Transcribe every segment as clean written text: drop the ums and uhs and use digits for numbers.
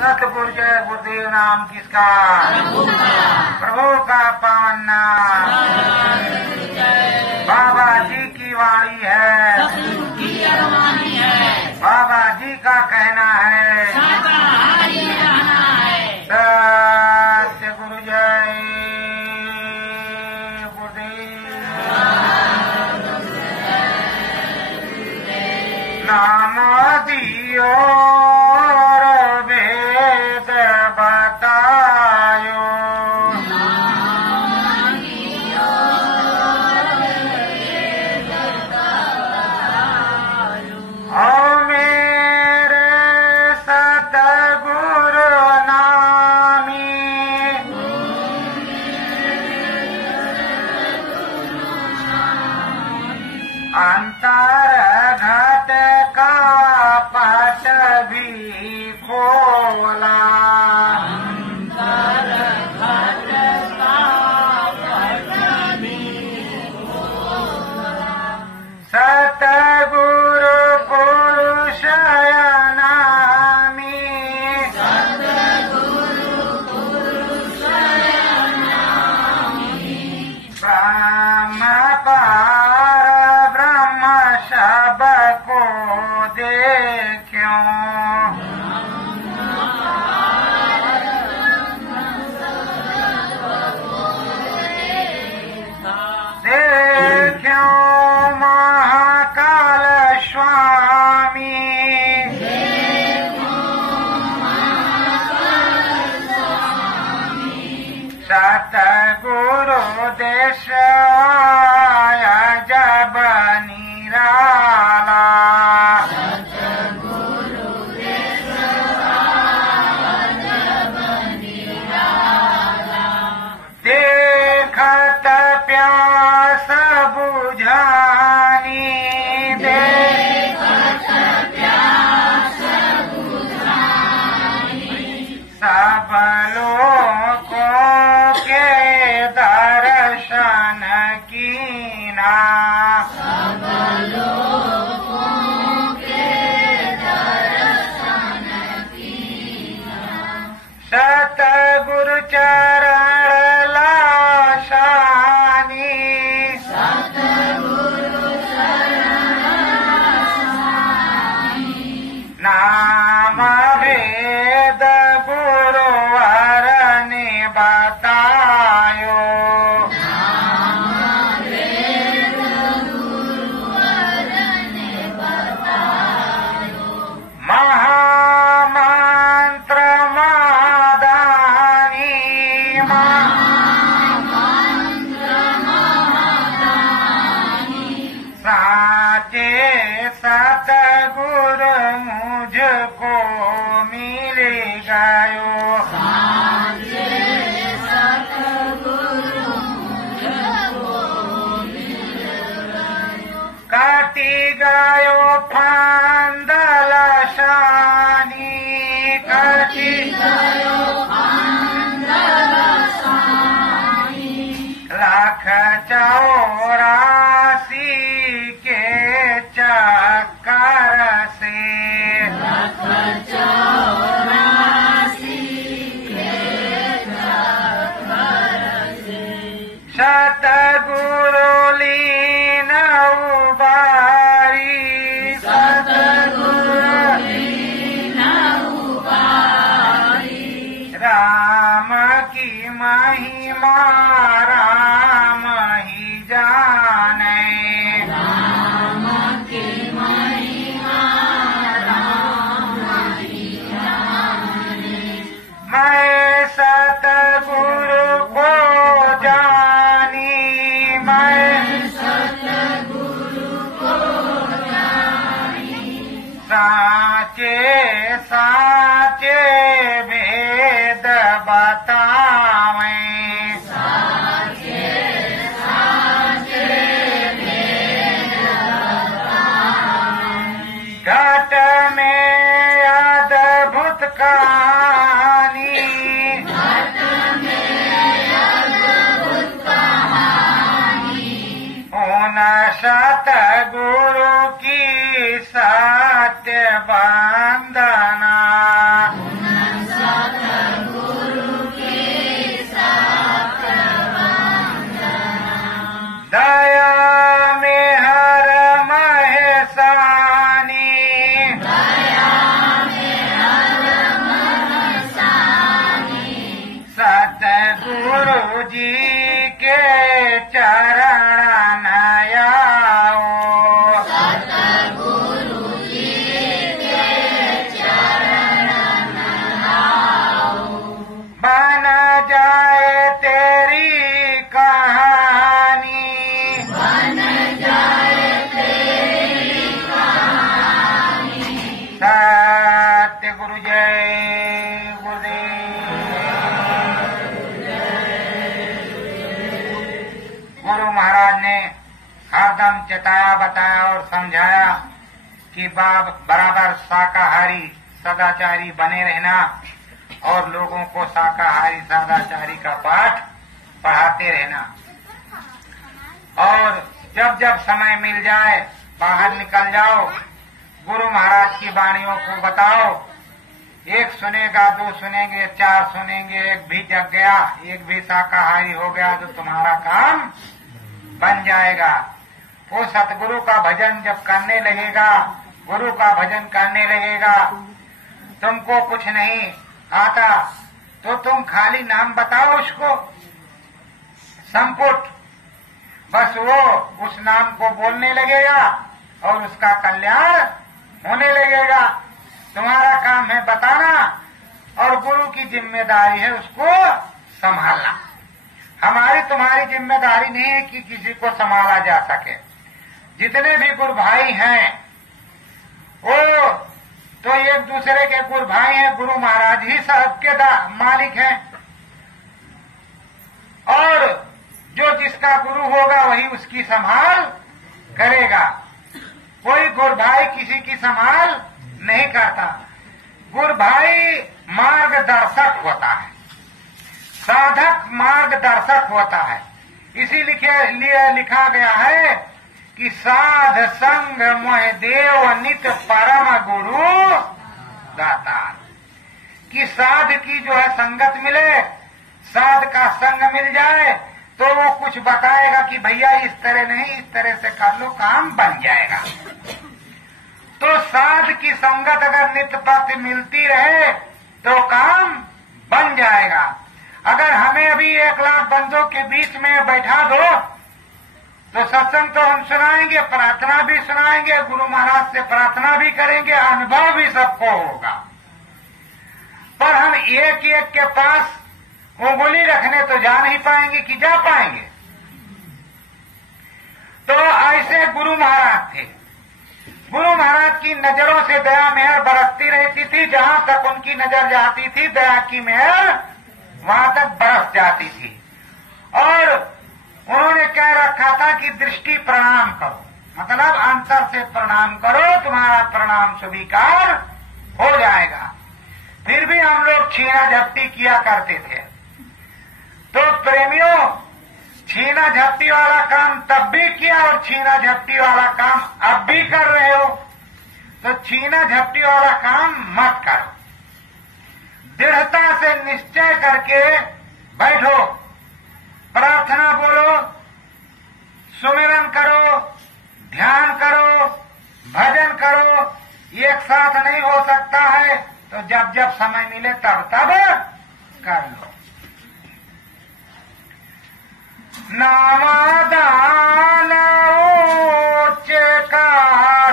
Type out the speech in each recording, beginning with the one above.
सतगुरु जय गुरुदेव नाम किसका? प्रभु का पावन नाम। बाबा जी की वाणी है, बाबा जी का कहना है, सत्य गुरु जय गुरुदेव। नाम दियो अंतर घट का पट भी खोला, अंतर घट का पट भी खोला। सतगुरु पुरुष नामी, सतगुरु पुरुष नामी, ब्रह्म सबको देखो, देखो महाकाल स्वामी, सतगुरु देश जब निराला, सतगुरु देश जब निराला। देखत प्यास बुझानी, देखत प्यास बुझानी, सब लोगों के दर्शन कीना, सब लोगों के दर्शन कीना। सतगुरु चरण लाशानी, सतगुरु चरण लाशानी, नाम वेद गुरुवर ने बतायो, महामंत्र मादानी, महामंत्र मादानी, साचे सतगुरु मुझको मिल गयो, साचे सतगुरु मुझको मिल गयो। काटी गयो फांदल शानी, काटी गयो फांदल शानी, लाख 84 के चक्कर से, लाख 84 के चक्कर से, सतगुरु लीन उबारी, सतगुरु लीन उबारी, राम की महिमा राम ही जाने, राम की महिमा राम ही जाने। मैं सतगुरु को जानी, मैं सतगुरु को जानी, साचे साचे भेद बतावें, साचे साचे भेद बतावें। घट में अद्भुत कहानी, घट में अद्भुत कहानी, उन सतगुरु की सत्य वंदना, जताया बताया और समझाया कि बराबर शाकाहारी सदाचारी बने रहना और लोगों को शाकाहारी सदाचारी का पाठ पढ़ाते रहना। और जब जब समय मिल जाए बाहर निकल जाओ, गुरु महाराज की वाणियों को बताओ। एक सुनेगा, दो सुनेंगे, चार सुनेंगे, एक भी जग गया, एक भी शाकाहारी हो गया तो तुम्हारा काम बन जाएगा। वो सतगुरु का भजन जब करने लगेगा, गुरु का भजन करने लगेगा, तुमको कुछ नहीं आता तो तुम खाली नाम बताओ उसको, संपुट, बस वो उस नाम को बोलने लगेगा और उसका कल्याण होने लगेगा। तुम्हारा काम है बताना और गुरु की जिम्मेदारी है उसको संभालना। हमारी तुम्हारी जिम्मेदारी नहीं है कि किसी को संभाला जा सके। जितने भी गुरु भाई हैं वो तो एक दूसरे के गुरु भाई हैं, गुरु महाराज ही सबके मालिक हैं और जो जिसका गुरु होगा वही उसकी संभाल करेगा। कोई गुरु भाई किसी की संभाल नहीं करता। गुरु भाई मार्गदर्शक होता है, साधक मार्गदर्शक होता है। इसीलिए लिखा गया है कि साध संग मोह देव नित परम गुरु दाता। कि साध की जो है संगत मिले, साध का संग मिल जाए तो वो कुछ बताएगा कि भैया इस तरह नहीं, इस तरह से कर लो, काम बन जाएगा। तो साध की संगत अगर नित्य प्रति मिलती रहे तो काम बन जाएगा। अगर हमें अभी 1 लाख बंदों के बीच में बैठा दो तो सत्संग तो हम सुनाएंगे, प्रार्थना भी सुनाएंगे, गुरु महाराज से प्रार्थना भी करेंगे, अनुभव भी सबको होगा। पर हम एक एक के पास उंगली रखने तो जा नहीं पाएंगे कि जा पाएंगे। तो ऐसे गुरु महाराज थे। गुरु महाराज की नजरों से दया मेहर बरसती रहती थी। जहां तक उनकी नजर जाती थी दया की मेहर वहां तक बरस जाती थी। और उन्होंने कह रखा था कि दृष्टि प्रणाम करो, मतलब अंतर से प्रणाम करो, तुम्हारा प्रणाम स्वीकार हो जाएगा। फिर भी हम लोग छीना झपटी किया करते थे। तो प्रेमियों, छीना झपटी वाला काम तब भी किया और छीना झपटी वाला काम अब भी कर रहे हो, तो छीना झपटी वाला काम मत करो। दृढ़ता से निश्चय करके बैठो, प्रार्थना बोलो, सुमिरन करो, ध्यान करो, भजन करो। एक साथ नहीं हो सकता है तो जब जब समय मिले तब तब कर लो। नामदान उच्च का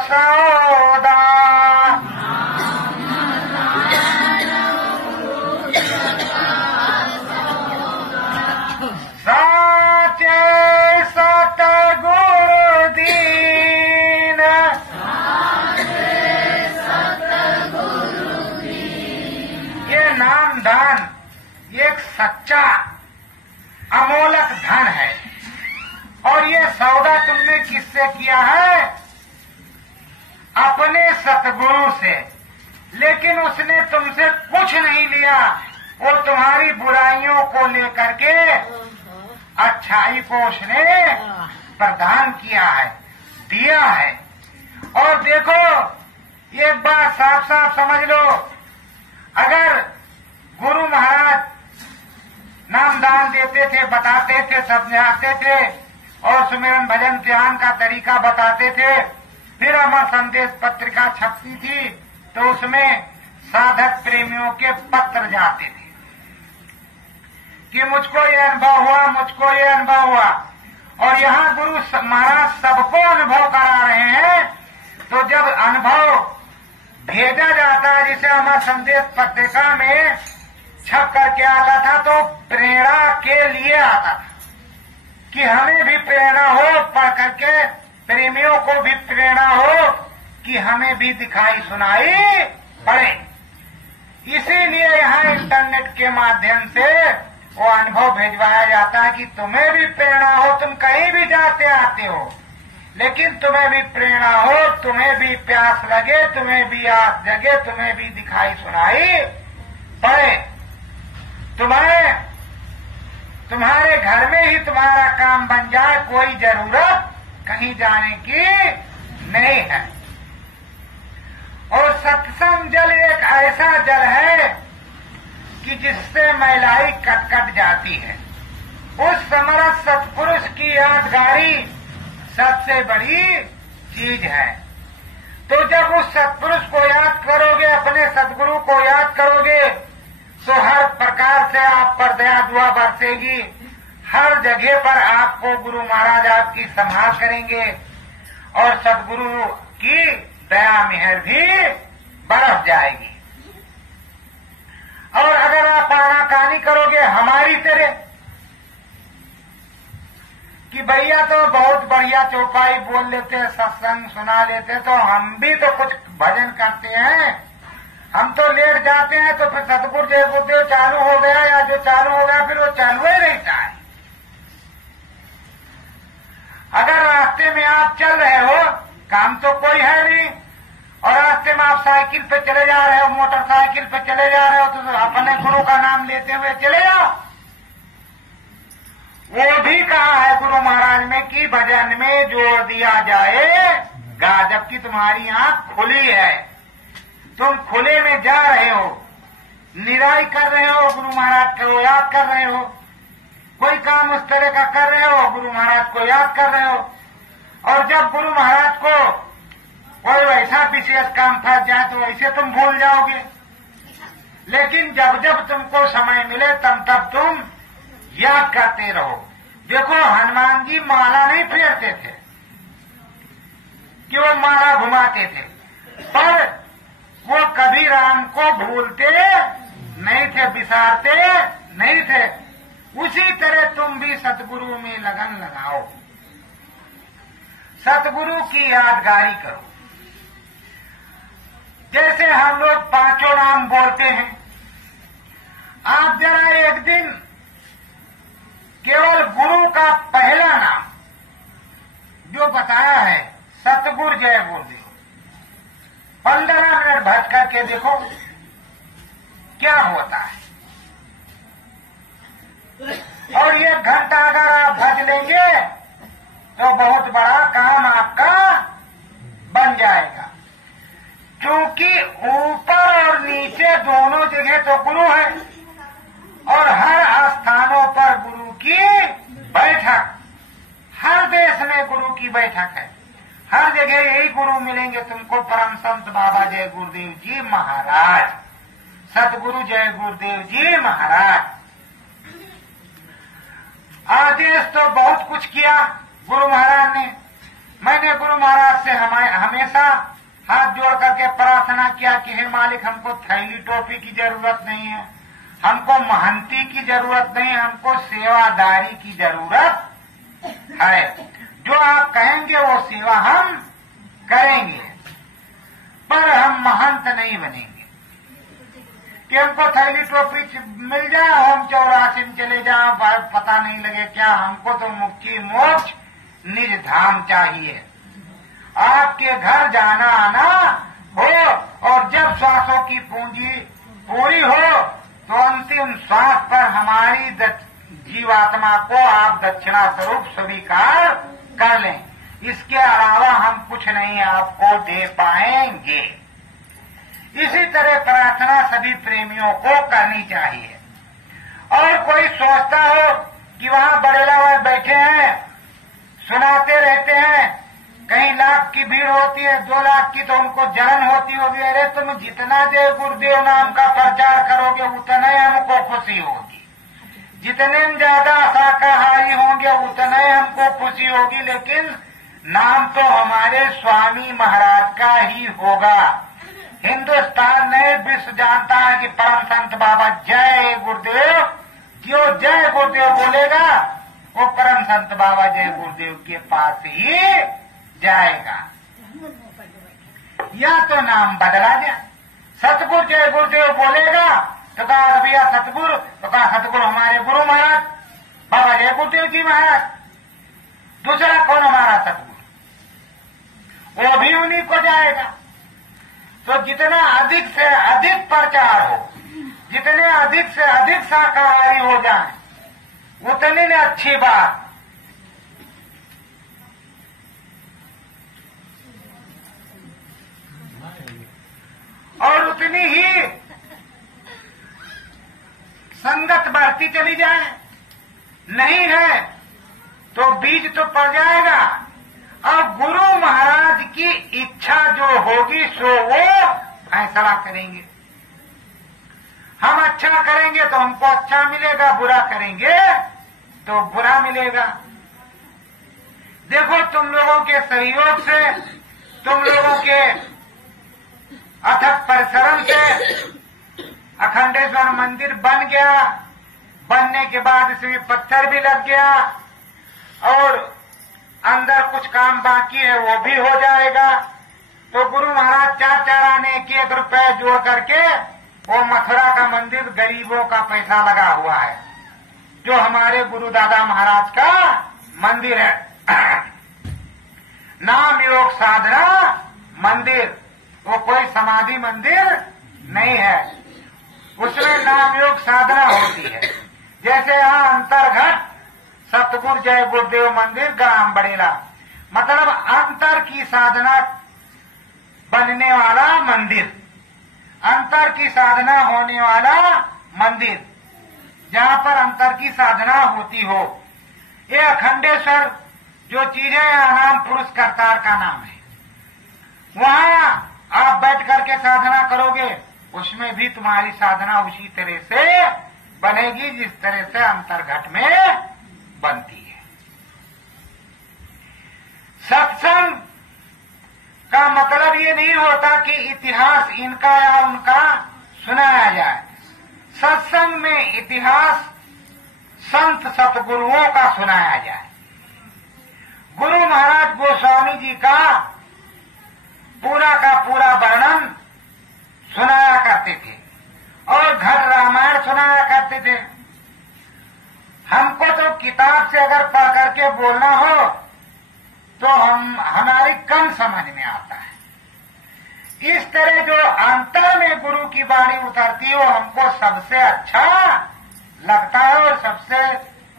सौदा, साचे सतगुरु दीन, ये नाम दान एक सच्चा अमोलक धन है। और ये सौदा तुमने किससे किया है? अपने सतगुरु से। लेकिन उसने तुमसे कुछ नहीं लिया, वो तुम्हारी बुराइयों को लेकर के अच्छाई को उसने प्रदान किया है, दिया है। और देखो, एक बात साफ साफ समझ लो, अगर गुरु महाराज नामदान देते थे, बताते थे, समझाते थे और सुमिरन भजन ध्यान का तरीका बताते थे, फिर अमर संदेश पत्रिका छपती थी तो उसमें साधक प्रेमियों के पत्र जाते थे कि मुझको ये अनुभव हुआ, मुझको ये अनुभव हुआ। और यहाँ गुरु महाराज सबको अनुभव करा रहे हैं। तो जब अनुभव भेजा जाता है, जिसे अमर संदेश पत्रिका में छप करके आता था, तो प्रेरणा के लिए आता था कि हमें भी प्रेरणा हो, पढ़ करके प्रेमियों को भी प्रेरणा हो कि हमें भी दिखाई सुनाई पड़े। इसीलिए यहाँ इंटरनेट के माध्यम से वो अनुभव भिजवाया जाता है कि तुम्हें भी प्रेरणा हो, तुम कहीं भी जाते आते हो। लेकिन तुम्हें भी प्रेरणा हो, तुम्हें भी प्यास लगे, तुम्हें भी आस जगे, तुम्हें भी दिखाई सुनाई पड़े, तुम्हारे घर में ही तुम्हारा काम बन जाए, कोई जरूरत कहीं जाने की नहीं है। और सत्संग जल एक ऐसा जल है कि जिससे मैलाई कट जाती है। उस समर्थ सत्पुरुष की यादगारी सबसे बड़ी चीज है। तो जब उस सत्पुरुष को याद करोगे, अपने सद्गुरु को याद करोगे, तो हर प्रकार से आप पर दया दुआ बरसेगी। हर जगह पर आपको गुरु महाराज आपकी संभाल करेंगे और सद्गुरु की दया मेहर भी बरस जाएगी। और अगर आप आनाकानी करोगे हमारी तरह कि भैया तो बहुत बढ़िया चौपाई बोल लेते, सत्संग सुना लेते, तो हम भी तो कुछ भजन करते हैं, हम तो लेट जाते हैं, तो फिर सतगुरु जय गुरुदेव चालू हो गया, या जो चालू हो गया फिर वो चालू ही रहता है। अगर रास्ते में आप चल रहे हो, काम तो कोई है नहीं, और रास्ते में आप साइकिल पे चले जा रहे हो, मोटरसाइकिल पे चले जा रहे हो, तो अपने गुरु का नाम लेते हुए चले जाओ। वो भी कहा है गुरु महाराज ने कि भजन में जोर दिया जाएगा, जबकि तुम्हारी आंख खुली है, तुम खुले में जा रहे हो, निराई कर रहे हो, गुरु महाराज को याद कर रहे हो, कोई काम उस तरह का कर रहे हो, गुरु महाराज को याद कर रहे हो। और जब गुरु महाराज को कोई वैसा विशेष काम फंस जाए तो वैसे तुम भूल जाओगे, लेकिन जब जब तुमको समय मिले तब तब तुम याद करते रहो। देखो हनुमान जी माला नहीं फेरते थे कि वो माला घुमाते थे, पर वो कभी राम को भूलते नहीं थे, बिसारते नहीं थे। उसी तरह तुम भी सतगुरु में लगन लगाओ, सतगुरु की यादगारी करो। जैसे हम लोग पांचों नाम बोलते हैं, आप जरा एक दिन केवल गुरु का पहला नाम जो बताया है, सतगुरु जय गुरुदेव, 15 मिनट भज करके देखो क्या होता है। और 1 घंटा अगर आप भज लेंगे तो बहुत बड़ा काम आपका बन जाएगा, क्योंकि ऊपर और नीचे दोनों जगह तो गुरु है, और हर स्थानों पर गुरु की बैठक, हर देश में गुरु की बैठक है, हर जगह यही गुरु मिलेंगे तुमको। परम संत बाबा जय गुरुदेव जी महाराज, सतगुरु जय गुरुदेव जी महाराज। आदेश तो बहुत कुछ किया गुरु महाराज ने। मैंने गुरु महाराज से हमेशा हाथ जोड़ करके प्रार्थना किया कि हे मालिक, हमको थैली टोपी की जरूरत नहीं है, हमको महंती की जरूरत नहीं, हमको सेवादारी की जरूरत है। जो आप कहेंगे वो सेवा हम करेंगे, पर हम महंत नहीं बनेंगे कि हमको थैली टोपी मिल जाए, हम 84 में चले जाए, पता नहीं लगे क्या। हमको तो मुक्ति मोक्ष निज धाम चाहिए। आपके घर जाना आना हो, और जब श्वासों की पूंजी पूरी हो तो अंतिम श्वास पर हमारी जीवात्मा को आप दक्षिणा स्वरूप स्वीकार कर लें। इसके अलावा हम कुछ नहीं आपको दे पाएंगे। इसी तरह प्रार्थना सभी प्रेमियों को करनी चाहिए। और कोई सोचता हो कि वहां बड़ेला हुए बैठे हैं, सुनाते रहते हैं, कहीं लाख की भीड़ होती है, 2 लाख की, तो उनको जलन होती होगी, अरे तुम जितना जय गुरुदेव नाम का प्रचार करोगे उतना ही हमको खुशी होगी, जितने में ज्यादा शाकाहारी होंगे उतना ही हमको खुशी होगी, लेकिन नाम तो हमारे स्वामी महाराज का ही होगा। हिंदुस्तान ने विश्व जानता है कि परम संत बाबा जय गुरुदेव, जो जय गुरुदेव बोलेगा वो परम संत बाबा जय गुरुदेव के पास ही जाएगा। या तो नाम बदला जाए, सतगुरु जय गुरुदेव बोलेगा तो कहा भैया सतगुरु, तो कहा सतगुरु हमारे गुरु महाराज बाबा जय गुरुदेव जी महाराज। दूसरा कौन हमारा सतगुरु? वो भी उन्हीं को जाएगा। तो जितना अधिक से अधिक प्रचार हो, जितने अधिक से अधिक शाकाहारी हो जाए, उतनी ने अच्छी बात। और उतनी ही संगत बढ़ती चली जाए। नहीं है तो बीज तो पड़ जाएगा। और गुरु महाराज की इच्छा जो होगी सो वो फैसला करेंगे। हम अच्छा करेंगे तो हमको अच्छा मिलेगा, बुरा करेंगे तो बुरा मिलेगा। देखो, तुम लोगों के सहयोग से, तुम लोगों के अथक परिश्रम से अखंडेश्वर मंदिर बन गया। बनने के बाद इसमें पत्थर भी लग गया और अंदर कुछ काम बाकी है, वो भी हो जाएगा। तो गुरु महाराज 4 आने 1 रुपए जोड़ करके वो मथुरा का मंदिर गरीबों का पैसा लगा हुआ है, जो हमारे गुरु दादा महाराज का मंदिर है। नाम योग साधना मंदिर, वो कोई समाधि मंदिर नहीं है। उसमें नाम योग साधना होती है। जैसे यहाँ अंतर्घट सतगुरु जय गुरुदेव मंदिर ग्राम बड़ेला, मतलब अंतर की साधना बनने वाला मंदिर, अंतर की साधना होने वाला मंदिर, जहाँ पर अंतर की साधना होती हो। ये अखंडेश्वर जो चीज है, नाम पुरुष करतार का नाम है। वहाँ आप बैठ करके साधना करोगे, उसमें भी तुम्हारी साधना उसी तरह से बनेगी जिस तरह से अंतर्घट में बनती है। सत्संग का मतलब ये नहीं होता कि इतिहास इनका या उनका सुनाया जाए। सत्संग में इतिहास संत सतगुरुओं का सुनाया जाए। गुरु महाराज गोस्वामी जी का पूरा का पूरा वर्णन सुनाया करते थे और घर रामायण सुनाया करते थे। हमको तो किताब से अगर पढ़ करके बोलना हो तो हमारी कम समझ में आता है। इस तरह जो अंतर में गुरु की वाणी उतरती है वो हमको सबसे अच्छा लगता है और सबसे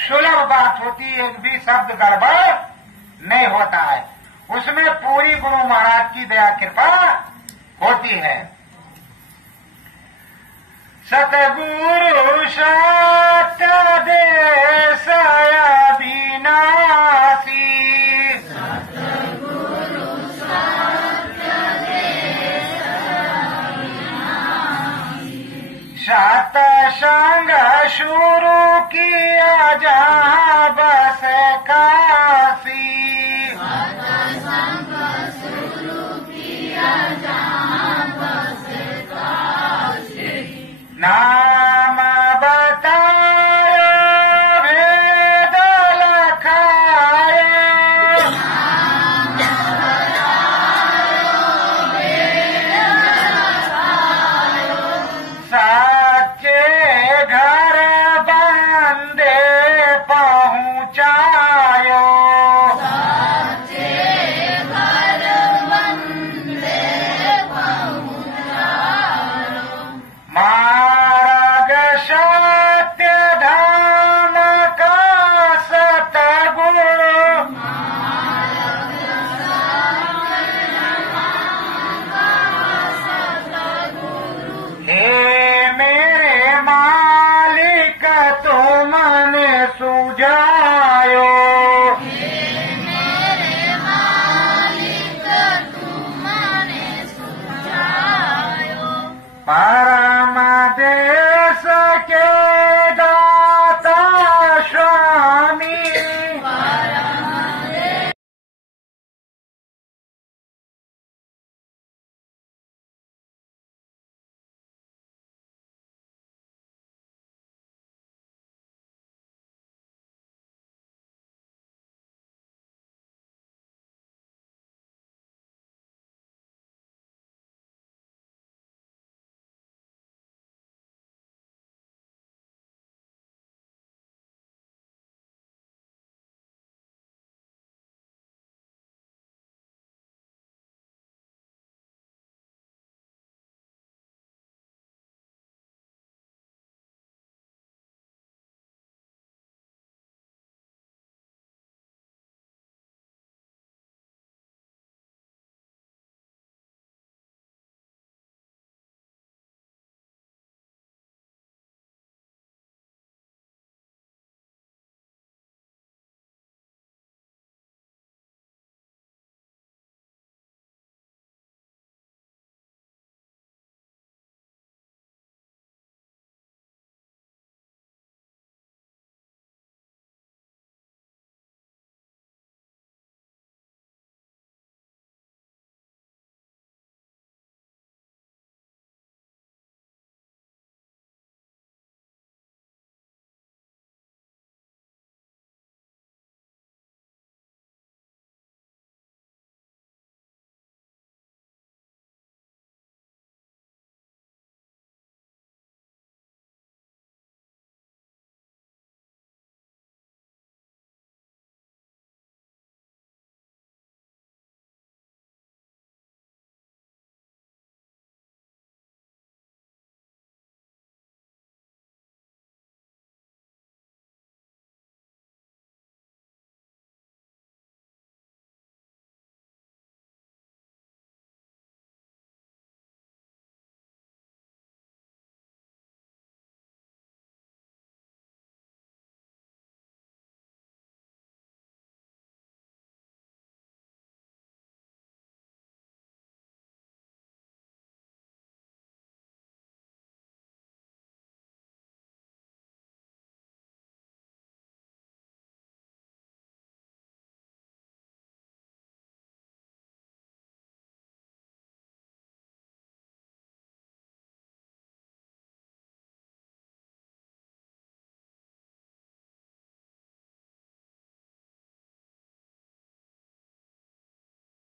सुलभ बात होती है। एक भी शब्द गड़बड़ नहीं होता है, उसमें पूरी गुरु महाराज की दया कृपा होती है। सतगुरु सत्य देश अविनाशी, सत्संग शुरू किया जहाँ बस काशी, सत्संग शुरू किया जहाँ बस काशी।